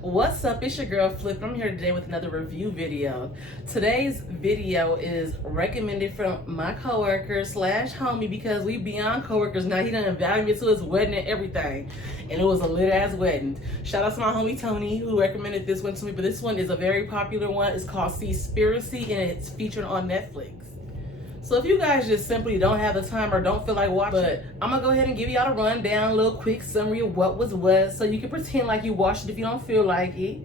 What's up? It's your girl Flip. I'm here today with another review video. Today's video is recommended from my coworker slash homie because we beyond coworkers now. He done invited me to his wedding and everything, and it was a lit ass wedding. Shout out to my homie Tony who recommended this one to me. But this one is a very popular one. It's called Seaspiracy and it's featured on Netflix. So if you guys just simply don't have the time or don't feel like watching, but I'm gonna go ahead and give y'all a rundown, a little quick summary of what was what, so you can pretend like you watched it if you don't feel like it.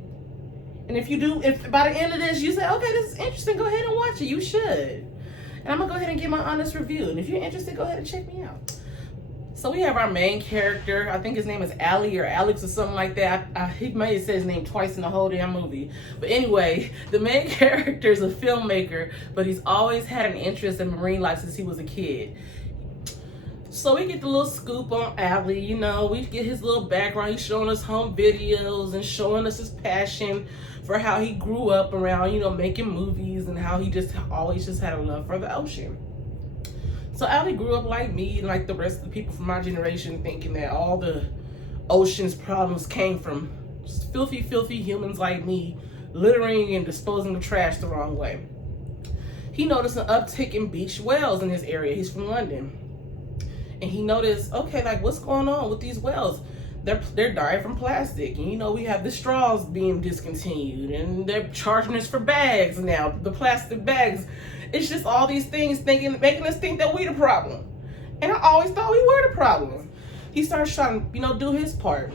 And if you do, if by the end of this you say, okay, this is interesting, go ahead and watch it, you should. And I'm gonna go ahead and give my honest review. And if you're interested, go ahead and check me out. So we have our main character. I think his name is Ali or Alex or something like that. He may have said his name twice in the whole damn movie. But anyway, the main character is a filmmaker, but he's always had an interest in marine life since he was a kid. So we get the little scoop on Ali, you know, we get his little background. He's showing us home videos and showing us his passion for how he grew up around, you know, making movies and how he just always just had a love for the ocean. So Ali grew up like me and like the rest of the people from my generation, thinking that all the ocean's problems came from just filthy humans like me littering and disposing of trash the wrong way. He noticed an uptick in beach whales in his area. He's from London. And he noticed, okay, like what's going on with these whales? They're dying from plastic. And you know, we have the straws being discontinued and they're charging us for bags now, the plastic bags. It's just all these things making us think that we the problem. And I always thought we were the problem. He starts trying to, you know, do his part.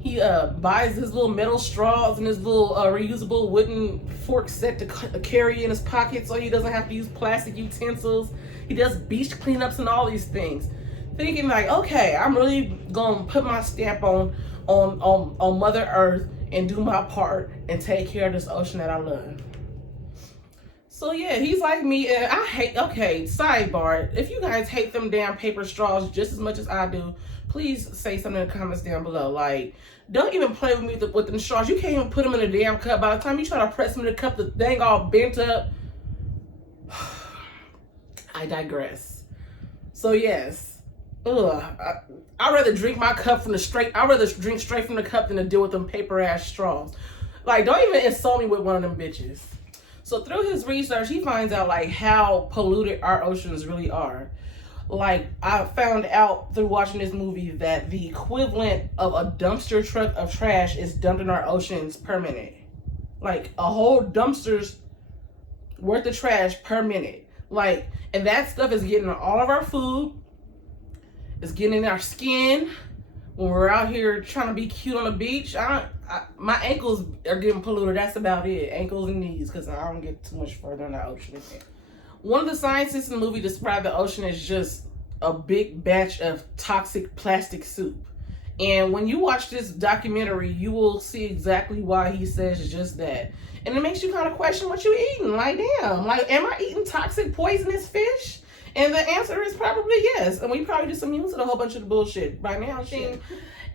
He buys his little metal straws and his little reusable wooden fork set to carry in his pocket so he doesn't have to use plastic utensils. He does beach cleanups and all these things. Thinking like, okay, I'm really gonna put my stamp on Mother Earth and do my part and take care of this ocean that I love. So yeah, he's like me, and I hate, okay, sidebar, if you guys hate them damn paper straws just as much as I do, please say something in the comments down below. Like, don't even play with me with them straws. You can't even put them in a damn cup. By the time you try to press them in the cup, the thing all bent up. I digress. So yes, I'd rather drink my cup from I'd rather drink straight from the cup than to deal with them paper ass straws. Like, don't even insult me with one of them bitches. So through his research, he finds out like how polluted our oceans really are. Like, I found out through watching this movie that the equivalent of a dumpster truck of trash is dumped in our oceans per minute. Like a whole dumpster's worth of trash per minute. Like, and that stuff is getting in all of our food. It's getting in our skin. When we're out here trying to be cute on the beach, my ankles are getting polluted. That's about it. Ankles and knees, because I don't get too much further in the ocean. One of the scientists in the movie described the ocean as just a big batch of toxic plastic soup. And when you watch this documentary, you will see exactly why he says just that. And it makes you kind of question what you're eating. Like, damn, like, am I eating toxic, poisonous fish? And the answer is probably yes. And we probably just immune to a whole bunch of the bullshit by now.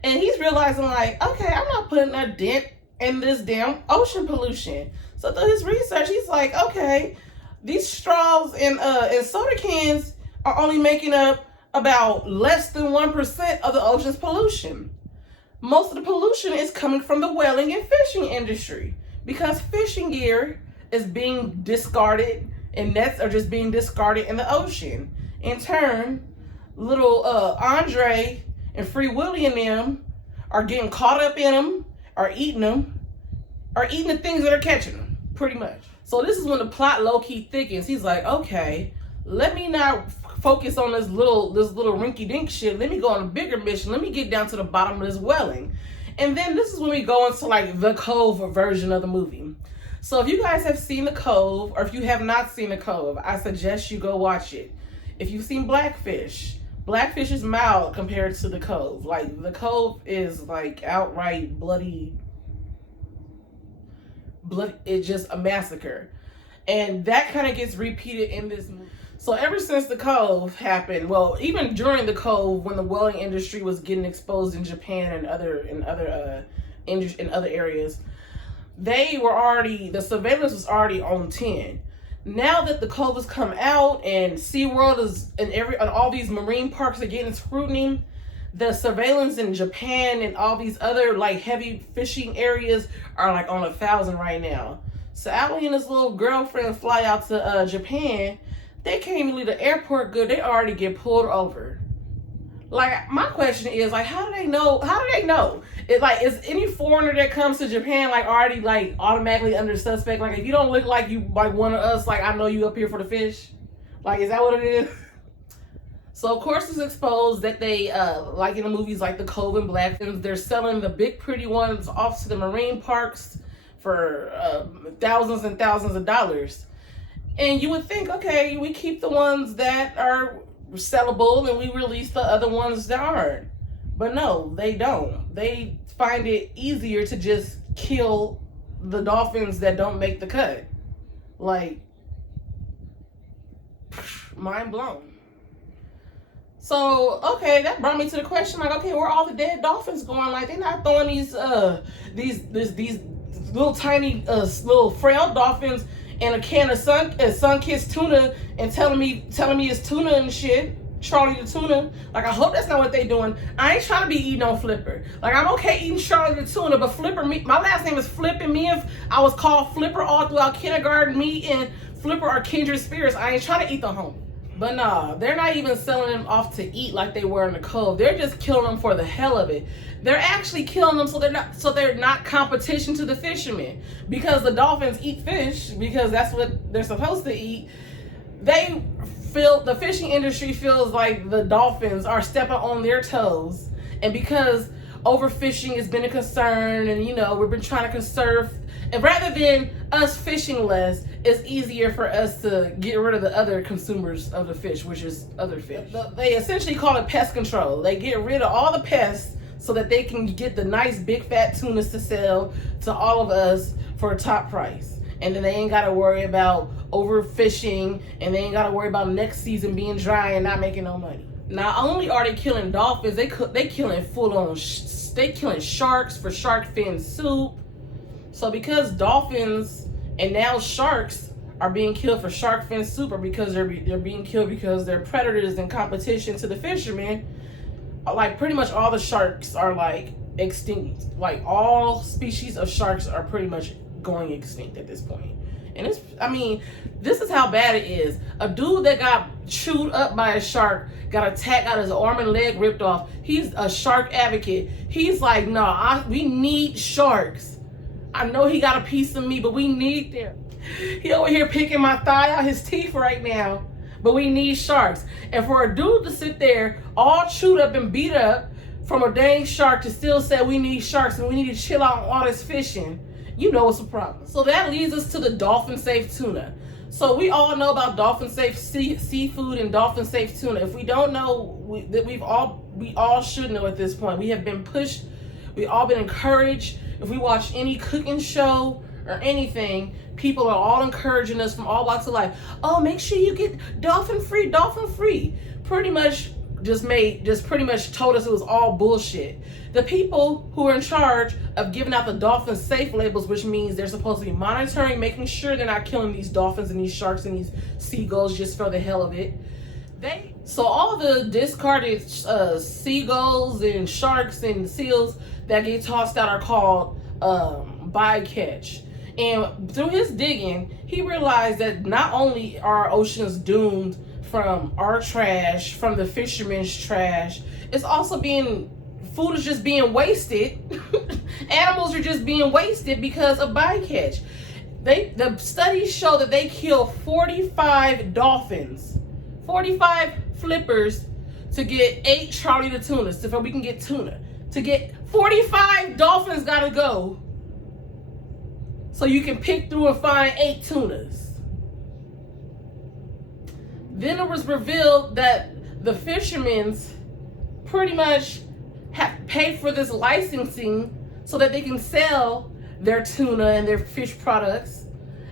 And he's realizing like, okay, I'm not putting a dent in this damn ocean pollution. So through his research, he's like, okay, these straws and soda cans are only making up about less than 1% of the ocean's pollution. Most of the pollution is coming from the whaling and fishing industry because fishing gear is being discarded and nets are just being discarded in the ocean. In turn, little Andre and Free Willy and them are getting caught up in them, are eating the things that are catching them, pretty much. So this is when the plot low-key thickens. He's like, okay, let me not focus on this little rinky-dink shit. Let me go on a bigger mission. Let me get down to the bottom of this whaling. And then this is when we go into like the Cove version of the movie. So if you guys have seen The Cove, or if you have not seen The Cove, I suggest you go watch it. If you've seen Blackfish is mild compared to The Cove. Like, The Cove is like outright bloody, it's just a massacre. And that kind of gets repeated in this movie. So ever since The Cove happened, well, even during The Cove, when the whaling industry was getting exposed in Japan and other areas, the surveillance was already on 10. Now that The Cove has come out and SeaWorld is and all these marine parks are getting scrutiny, the surveillance in Japan and all these other like heavy fishing areas are like on 1,000 right now. So Allie and his little girlfriend fly out to Japan. They can't even leave the airport good. They already get pulled over. Like, my question is, like, how do they know? How do they know? It, like, is any foreigner that comes to Japan, like, already, like, automatically under suspect? Like, if you don't look like you, like, one of us, like, I know you up here for the fish. Like, is that what it is? So, of course, it's exposed that they, like in the movies like The Cove and Blackfins, they're selling the big, pretty ones off to the marine parks for thousands and thousands of dollars. And you would think, okay, we keep the ones that are sellable and we release the other ones that aren't. But no, they don't. They find it easier to just kill the dolphins that don't make the cut. Like, mind blown. So, okay, that brought me to the question, like, okay, where are all the dead dolphins going? Like, they're not throwing these little tiny, little frail dolphins in a can of sun-kissed tuna and telling me it's tuna and shit. Charlie the tuna. Like, I hope that's not what they doing. I ain't trying to be eating on Flipper. Like, I'm okay eating Charlie the tuna, but Flipper, my last name is Flip, and me, if I was called Flipper all throughout kindergarten, me and Flipper are kindred spirits. I ain't trying to eat the homie. But nah, they're not even selling them off to eat like they were in the Cove. They're just killing them for the hell of it. They're actually killing them so they're not competition to the fishermen, because the dolphins eat fish because that's what they're supposed to eat. The fishing industry feels like the dolphins are stepping on their toes, and because overfishing has been a concern, and we've been trying to conserve, and rather than us fishing less, it's easier for us to get rid of the other consumers of the fish, which is other fish. They essentially call it pest control. They get rid of all the pests so that they can get the nice big fat tunas to sell to all of us for a top price. And then they ain't got to worry about overfishing, and they ain't got to worry about next season being dry and not making no money. Not only are they killing dolphins, they killing full-on, they killing sharks for shark fin soup. So because dolphins and now sharks are being killed for shark fin soup, or because they're being killed because they're predators in competition to the fishermen, like pretty much all the sharks are like extinct. Like all species of sharks are pretty much going extinct at this point. And this is how bad it is. A dude that got chewed up by a shark, got attacked, got his arm and leg ripped off. He's a shark advocate. He's like, no, we need sharks. I know he got a piece of me, but we need them. He over here picking my thigh out his teeth right now, but we need sharks. And for a dude to sit there all chewed up and beat up from a dang shark to still say we need sharks and we need to chill out on all this fishing, it's a problem. So that leads us to the dolphin safe tuna. So we all know about dolphin safe seafood and dolphin safe tuna. If we don't know, we all should know at this point. We have been pushed, we all been encouraged. If we watch any cooking show or anything, people are all encouraging us from all walks of life. Oh, make sure you get dolphin free, dolphin free. Pretty much pretty much told us it was all bullshit. The people who are in charge of giving out the dolphin safe labels, which means they're supposed to be monitoring, making sure they're not killing these dolphins and these sharks and these seagulls just for the hell of it. So all the discarded seagulls and sharks and seals that get tossed out are called bycatch. And through his digging, he realized that not only are our oceans doomed from our trash, from the fishermen's trash, it's also food is just being wasted. Animals are just being wasted because of bycatch. The studies show that they kill 45 dolphins, 45 flippers to get 8 Charlie the tunas, so we can get tuna. To get 45 dolphins gotta go so you can pick through and find 8 tunas. Then it was revealed that the fishermen's pretty much have paid for this licensing so that they can sell their tuna and their fish products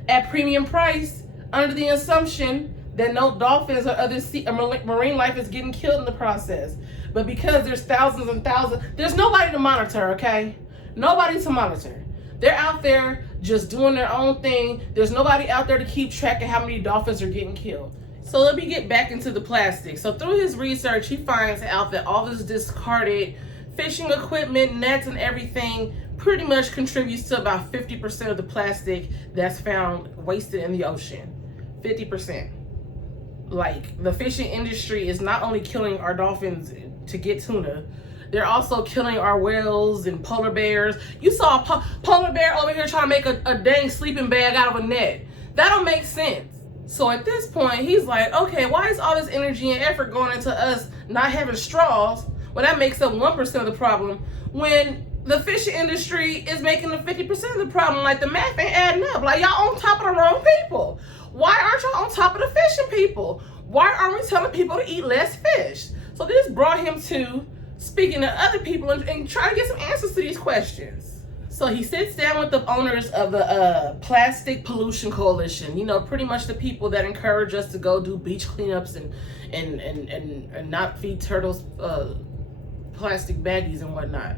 at premium price under the assumption that no dolphins or other marine life is getting killed in the process. But because there's thousands and thousands, there's nobody to monitor, okay? Nobody to monitor. They're out there just doing their own thing. There's nobody out there to keep track of how many dolphins are getting killed. So let me get back into the plastic. So through his research, he finds out that all this discarded fishing equipment, nets, and everything pretty much contributes to about 50% of the plastic that's found wasted in the ocean. 50%. Like, the fishing industry is not only killing our dolphins to get tuna, they're also killing our whales and polar bears. You saw a polar bear over here trying to make a dang sleeping bag out of a net. That don't make sense. So at this point, he's like, okay, why is all this energy and effort going into us not having straws? Well, that makes up 1% of the problem when the fishing industry is making the 50% of the problem. Like, the math ain't adding up. Like, y'all on top of the wrong people. Why aren't y'all on top of the fishing people? Why aren't we telling people to eat less fish? So this brought him to speaking to other people and trying to get some answers to these questions. So he sits down with the owners of the Plastic Pollution Coalition. You know, pretty much the people that encourage us to go do beach cleanups and not feed turtles plastic baggies and whatnot.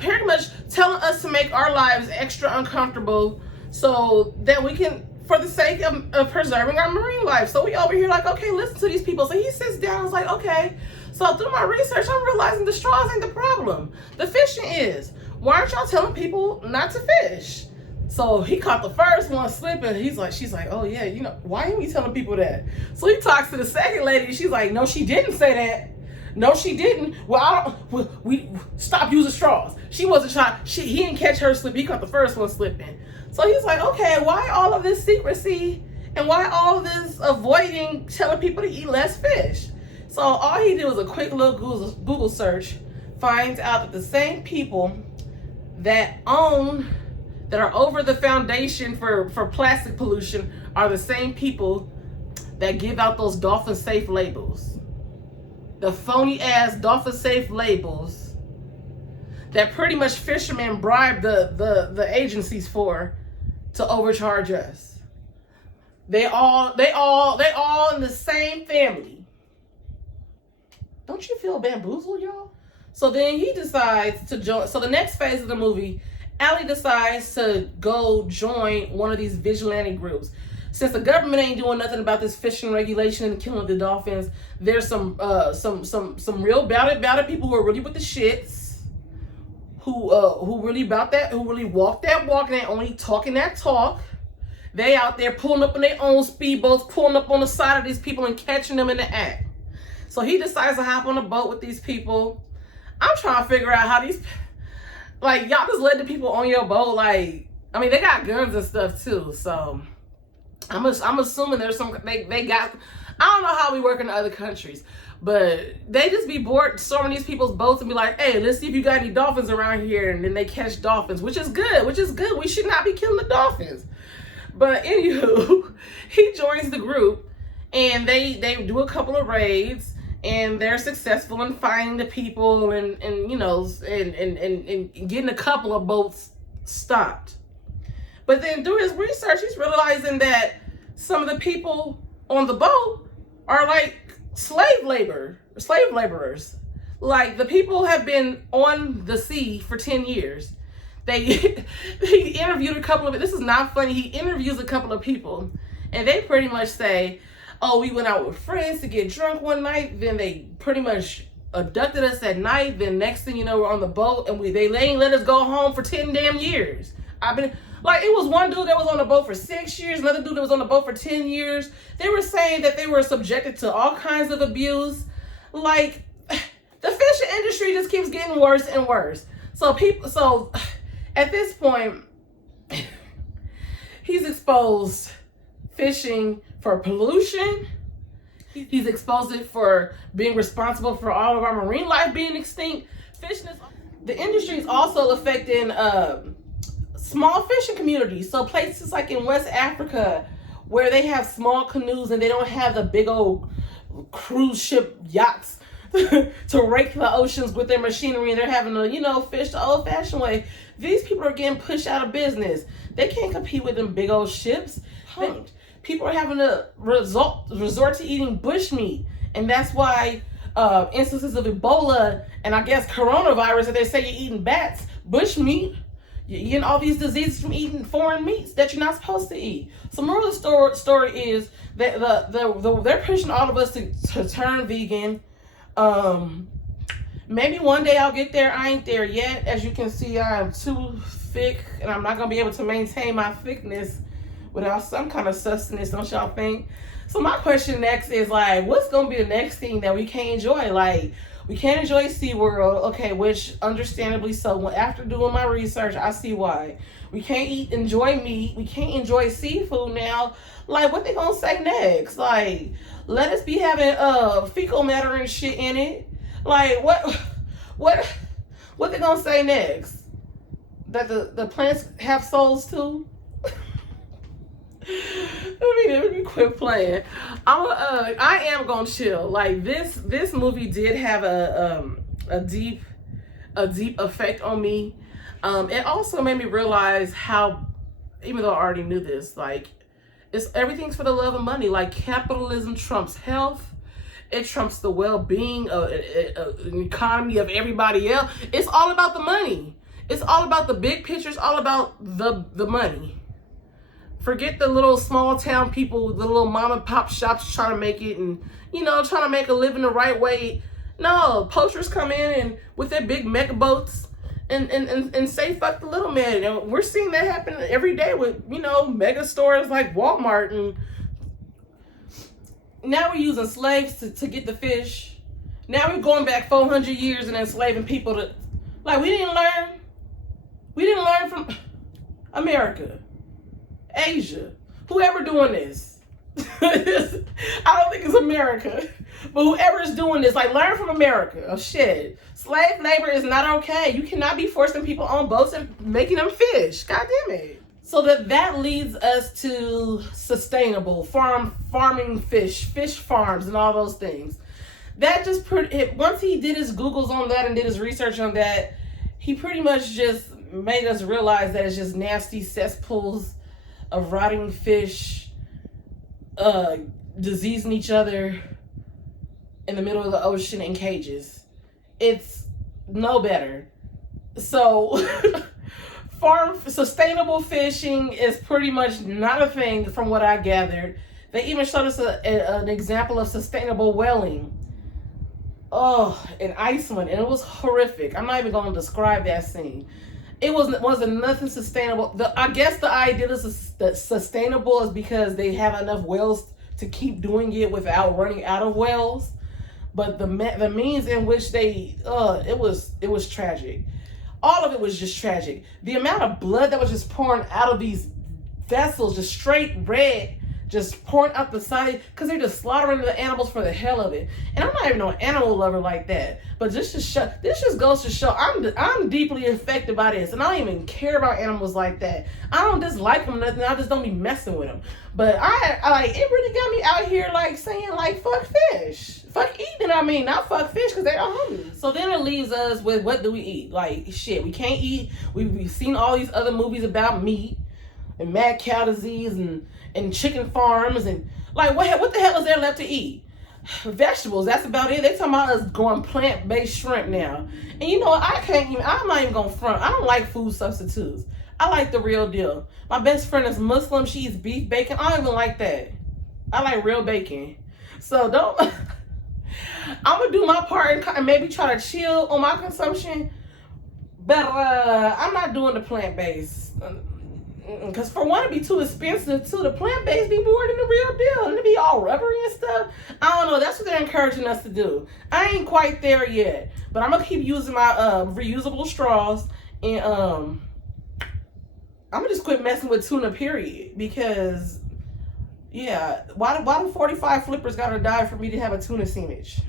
Pretty much telling us to make our lives extra uncomfortable so that we can, for the sake of preserving our marine life. So we over here like, okay, listen to these people. So he sits down and is like, okay, so through my research, I'm realizing the straws ain't the problem. The fishing is. Why aren't y'all telling people not to fish? So he caught the first one slipping. She's like, oh yeah, you know, why ain't we telling people that? So he talks to the second lady. She's like, no, she didn't say that. No, she didn't. Well, we stop using straws. She wasn't trying. He didn't catch her slip. He caught the first one slipping. So he's like, okay, why all of this secrecy and why all of this avoiding telling people to eat less fish? So all he did was a quick little Google search, finds out that the same people that are over the foundation for plastic pollution are the same people that give out those dolphin safe labels. The phony ass dolphin safe labels that pretty much fishermen bribe the agencies for to overcharge us. They all in the same family. Don't you feel bamboozled, y'all? So then he decides to join. So the next phase of the movie, Allie decides to go join one of these vigilante groups. Since the government ain't doing nothing about this fishing regulation and killing the dolphins, there's some real about it people who are really with the shits, who really about that, who really walk that walk and they only talking that talk. They out there pulling up in their own speedboats, pulling up on the side of these people and catching them in the act. So he decides to hop on a boat with these people. I'm trying to figure out how these, like, y'all just let the people on your boat, like, I mean, they got guns and stuff too, so I'm assuming there's some, they got, I don't know how we work in other countries, but they just be bored storming these people's boats and be like, hey, let's see if you got any dolphins around here, and then they catch dolphins, which is good, we should not be killing the dolphins. But anywho, he joins the group, and they do a couple of raids, and they're successful in finding the people and you know, and getting a couple of boats stopped. But then through his research, he's realizing that some of the people on the boat are like slave laborers. Like, the people have been on the sea for 10 years. He interviewed a couple of, this is not funny, he interviews a couple of people, and they pretty much say, oh, we went out with friends to get drunk one night, then they pretty much abducted us at night, then next thing you know, we're on the boat, and they ain't let us go home for 10 damn years. Like, it was one dude that was on the boat for 6 years, another dude that was on the boat for 10 years. They were saying that they were subjected to all kinds of abuse. Like, the fishing industry just keeps getting worse and worse. So at this point, he's exposed fishing for pollution. He's exposed it for being responsible for all of our marine life being extinct. The industry is also affecting small fishing communities. So places like in West Africa where they have small canoes and they don't have the big old cruise ship yachts to rake the oceans with their machinery, and they're having to, you know, fish the old fashioned way. These people are getting pushed out of business. They can't compete with them big old ships. People are having to resort to eating bushmeat, and that's why instances of Ebola and I guess coronavirus, that they say you're eating bats, bushmeat, You're getting all these diseases from eating foreign meats that you're not supposed to eat. So moral of the story is that they're pushing all of us to turn vegan. Maybe one day I'll get there. I ain't there yet. As you can see, I am too thick, and I'm not going to be able to maintain my thickness without some kind of sustenance, don't y'all think? So my question next is, like, what's going to be the next thing that we can't enjoy? Like, we can't enjoy SeaWorld, okay, which understandably so. After doing my research, I see why. We can't enjoy meat. We can't enjoy seafood now. Like, what they going to say next? Like, let us be having fecal matter and shit in it. Like, what they gonna say next? That the plants have souls too? Let me quit playing. I am gonna chill. Like, this movie did have a deep effect on me. It also made me realize how, even though I already knew this, like, everything's for the love of money. Like, capitalism trumps health. It trumps the well-being of an economy of everybody else. It's all about the money. It's all about the big picture. It's all about the money. Forget the little small town people, the little mom and pop shops trying to make it and, trying to make a living the right way. No, poachers come in and with their big mega boats and say fuck the little man. And we're seeing that happen every day with, mega stores like Walmart. And now we're using slaves to get the fish. Now we're going back 400 years and enslaving people to, like, we didn't learn from America, Asia, whoever doing this. I don't think it's America, but whoever is doing this, like, learn from America. Oh shit, slave labor is not okay. You cannot be forcing people on boats and making them fish. God damn it. So that leads us to sustainable farming fish farms and all those things. That just once he did his Googles on that and did his research on that, he pretty much just made us realize that it's just nasty cesspools of rotting fish, diseasing each other in the middle of the ocean in cages. It's no better. So sustainable fishing is pretty much not a thing from what I gathered. They even showed us an example of sustainable whaling. Oh, in Iceland, and it was horrific. I'm not even going to describe that scene. It wasn't nothing sustainable. I guess the idea is that sustainable is because they have enough whales to keep doing it without running out of whales. But the means in which it was tragic. All of it was just tragic. The amount of blood that was just pouring out of these vessels, just straight red, just pouring out the side, because they're just slaughtering the animals for the hell of it. And I'm not even an animal lover like that. But this just goes to show I'm deeply affected by this, and I don't even care about animals like that. I don't dislike them, nothing. I just don't be messing with them. But I like, it really got me out here like saying like fuck fish, fuck eating. I mean, not fuck fish because they are hungry. So then it leaves us with, what do we eat? Like, shit, we can't eat. We've seen all these other movies about meat and mad cow disease and chicken farms and like what the hell is there left to eat? Vegetables, that's about it. They talking about us going plant-based shrimp now. And I'm not even gonna front. I don't like food substitutes. I like the real deal. My best friend is Muslim. She eats beef bacon. I don't even like that. I like real bacon. So I'm gonna do my part and maybe try to chill on my consumption. But I'm not doing the plant-based. Because for one, it'd be too expensive. Two, the plant-based be more than the real deal. And it'd be all rubbery and stuff. I don't know. That's what they're encouraging us to do. I ain't quite there yet. But I'm going to keep using my reusable straws. And I'm going to just quit messing with tuna, period. Because, yeah, why do 45 flippers got to die for me to have a tuna sandwich?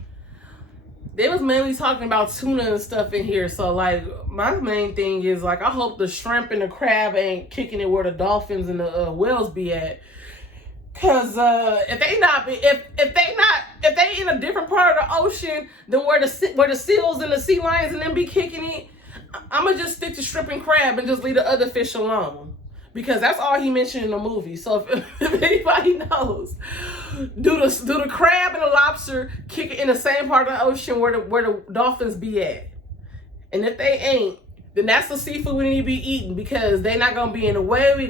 They was mainly talking about tuna and stuff in here. So, like, my main thing is, like, I hope the shrimp and the crab ain't kicking it where the dolphins and the whales be at. Cause if they in a different part of the ocean than where the seals and the sea lions and them be kicking it, I'ma just stick to shrimp and crab and just leave the other fish alone. Because that's all he mentioned in the movie. So if anybody knows, do the crab and the lobster kick it in the same part of the ocean where the dolphins be at? And if they ain't, then that's the seafood we need to be eating, because they're not gonna be in the way. We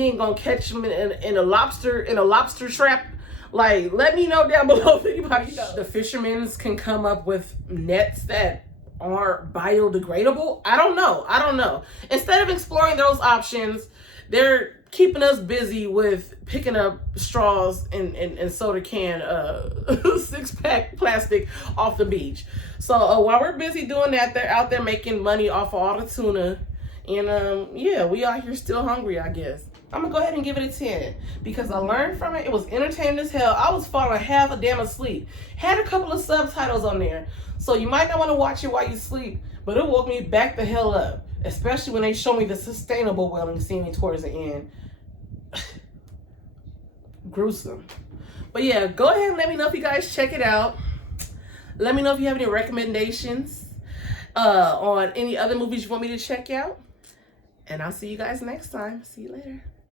ain't gonna catch them in a lobster trap. Like, let me know down below if anybody knows. The fishermen can come up with nets that are biodegradable. I don't know. Instead of exploring those options, they're keeping us busy with picking up straws and soda can 6-pack plastic off the beach. So while we're busy doing that, they're out there making money off of all the tuna. And yeah, we out here still hungry, I guess. I'm gonna go ahead and give it a 10 because I learned from it. It was entertaining as hell. I was falling half a damn asleep. Had a couple of subtitles on there, so you might not want to watch it while you sleep, but it woke me back the hell up, especially when they show me the sustainable whaling scene towards the end. Gruesome. But yeah, go ahead and let me know if you guys check it out. Let me know if you have any recommendations on any other movies you want me to check out. And I'll see you guys next time. See you later.